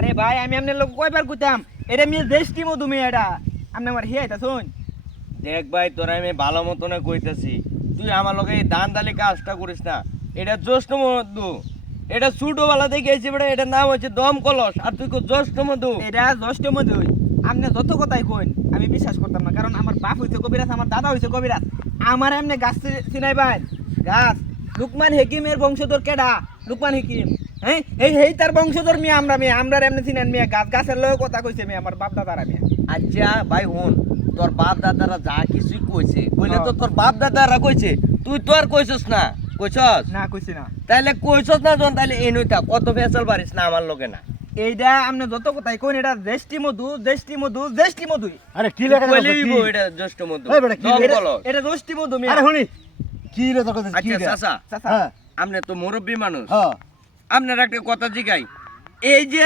আরে ভাই আমি আপনার লোক কয়বার কইতাম এটা মিল দেশটি মধু মেয়ে এটা আপনি আমার হিয়াইতা শুন। দেখ ভাই তোরা আমি ভালো মতনে কইতাছি, তুই আমার লগে এই দান দালি কাজটা করিস না। এটা জ্যৈষ্ঠ মধু, এটা ছোটবেলা থেকে এসে বেড়া, এটার নাম হচ্ছে দম কলস, আর তুই জ্যৈষ্ঠ মধু। এটা জ্যৈষ্ঠ মধু। আপনি যত কথাই কইন আমি বিশ্বাস করতাম না, কারণ আমার বাপ হইছে কবিরাজ, আমার দাদা হইছে কবিরাজ। আমার এমনি গাছ চিনাই পাই গাছ লুকমান হাকিমের বংশধর কেডা? লুকমান হাকিম, হ্যাঁ এই তার বংশধর মিয়া। আমরা এমনি চিনেন মিয়া, গাছের লয় কথা কইছে মিয়া আমার বাপ দাদারা মিয়া। আচ্ছা ভাই হন, তোর বাপ দাদারা যা কিছু কইছে কইলে তো তোর বাপ দাদারা কইছে, তুই তো আর কইছস না? কইছস না? কইছি না। তাইলে কইছস না যখন, তাইলে এই নইতা কত ফেসাল পারিস না আমার লগে না। এইটা আপনি যত কথাই কইন এটা দেশটি মধু, দেশটি মধু, দেশটি মধু। আরে কি লেখা আছে কইলিব এটা জ্যৈষ্ঠ মধু, এই বেটা, কি দম এটা- কলস। এটা দেশটি মধু মিয়া। আরে শুনি কি রে তোর কথা কি আচ্ছা রে? চাচা, চাচা, হ্যাঁ আপনি তো মুরব্বী মানুষ, হ্যাঁ আপনার একটা কথা জিগাই। এই যে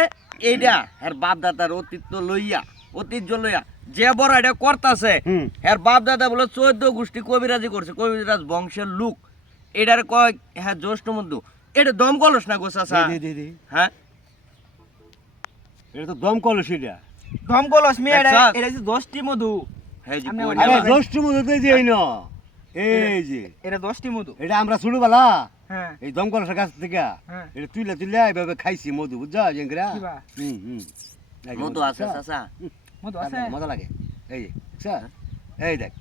এইটা এর বাপ দাদার অতীত লইয়া, ঐতিহ্য লইয়া যে বড় এটা করতাছে, হুম। এর বাপ দাদা বলে 14 গোষ্ঠী কবিরাজি করছে, কবিরাজ বংশের লোক। এটার কয় হ্যাঁ জ্যৈষ্ঠ মধু, এটা দম কলস না গো চাচা? দে হ্যাঁ এটা তো দম কলস এটা। ধমকলস মিয়া এটা। একসাথ। এটা হচ্ছে দেশটি মধু। এই যে আপনি কই আমার- আরে না। জ্যৈষ্ঠ মধু তো এই ন, এই যে এটা দেশটি মধু। এটা আমরা ছোটবেলা হ্যাঁ এই দম কলসের কাছ থেকে হ্যাঁ। এটা তুইলা এইভাবে খাইছি মধু, বুঝছ জেঙ্গরা? কিবা? হুম হুম এই যে মধু আছে বুঝছ? চাচা? মধু আছে। মজা লাগে এই যে বুঝছ? এই দেখ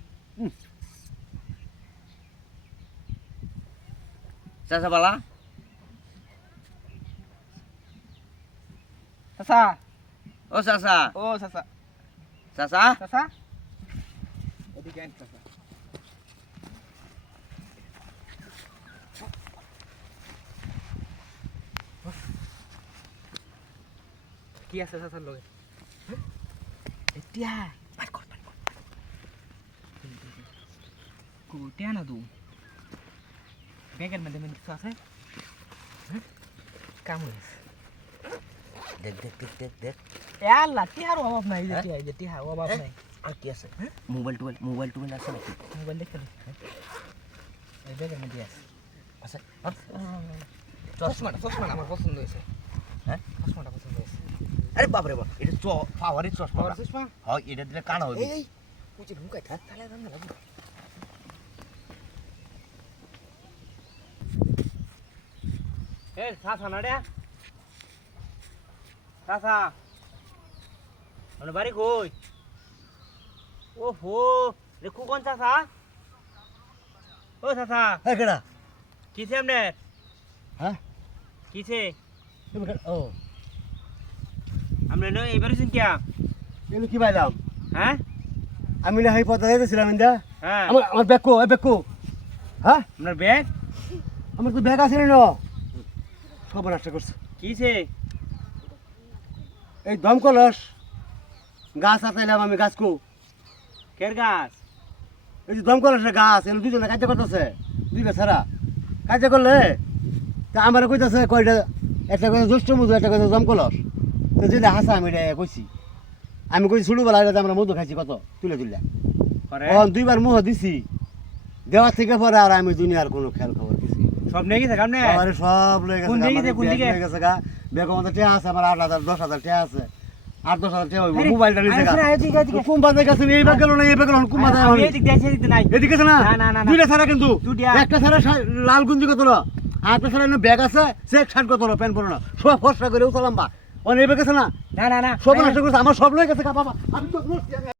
চাচা বালা চাচা, ও চাচা, ও চাচা, চাচা চাচা এদিকে আন চাচা। কি আছে চাচার লগে? এতিয়া বাট কর। কোটিয়া না দু ব্যাগের মধ্যে কিছু আছে? কাম হয়েছে। দেখ দেখ দেখ দেখ দেখ এ আল্লাহ, টিহার অভাব নাই। এই যে টিহার অভাব নাই। আর কি আছে? মোবাইল টোবাইল আছে নাকি? মোবাইল দেখতে দে। এই ব্যাগের মধ্যে আছে। আছে? চশমাটা আমার পছন্দ হয়েছে। হ্যাঁ? চশমাটা পছন্দ হয়েছে। আরে বাপরে বাপ, এটা পাওয়ারি চশমা। আমার চশমা? হয় এটা দিলে কানা হবে। এই পুচি ঢুকাই থাক, তাহলে রান্না লাগবে। এ সাসা না রে, সাসা মানে বাড়ি কই? ওহো দেখো কোন চাচা? ও চাচা, এই কেডা? কিছে আমনে? হ্যাঁ কিছে ও আমনে নই এবারে শুন কিয়া? এনে কি পাইলাম? হ্যাঁ আমি না এই পথে যাইতেছিলাম ইন্দা, হ্যাঁ আমার ব্যাগ কো, এই ব্যাগ কো? হ্যাঁ আপনার ব্যাগ আমার তো ব্যাগ আছে না, সব নষ্ট করছে। কিছে? এই দম কলস গাছ আতাইলাম আমি, গাছ কো? কের গাছ? এই যে দম কলসের গাছ, এনে দুজনে কাজ করতেছে, দুই বেচারা কাজ করলে তা আমার কইতাছে কয়টা, একটা কথা জ্যৈষ্ঠ মধু, একটা কথা দম কলস। তো যেটা হাসা আমি এটা কইছি, আমি কইছি ছোটবেলা এটা আমরা মধু খাইছি কত তুলে তুলে, পরে দুইবার মুহ দিছি, দেওয়ার থেকে পরে আর আমি দুনিয়ার কোনো খেয়াল খবর দিছি সব নিয়ে গেছে কামনে? আরে সব লয়ে গেছে, কোন দিকে আমার কোন ব্যাগ দিকে? লয়ে গেছে গা, ব্যাগ আমাদের টিয়া আছে, আমার 8,000 10,000 টিয়া আছে, 8-10,000 টিয়া হইব, আরে, মোবাইলটা নিছে আরে গা। শোনা, এদিকে, এদিকে। কোন বাজে গেছে, এই ব্যাগ গেল না, এই ব্যাগ গেল, কোন বাজে আমি এদিক দিয়ে এদিক দিয়ে নাই। এদিকে আছে না? না, না, না, না। দুইটা ছাড়া কিন্তু, দুইটা। একটা ছাড়া লাল গুঞ্জি কত, আর একটা ছাড়া ব্যাগ আছে, সে শার্ট কত, প্যান্ট পরো না, সব ফসকা করে উতলাম বা, এই ব্যাগ আছে না, না না না সব নষ্ট করছে, আমার সব লয়ে গেছে গা বাবা, আমি তো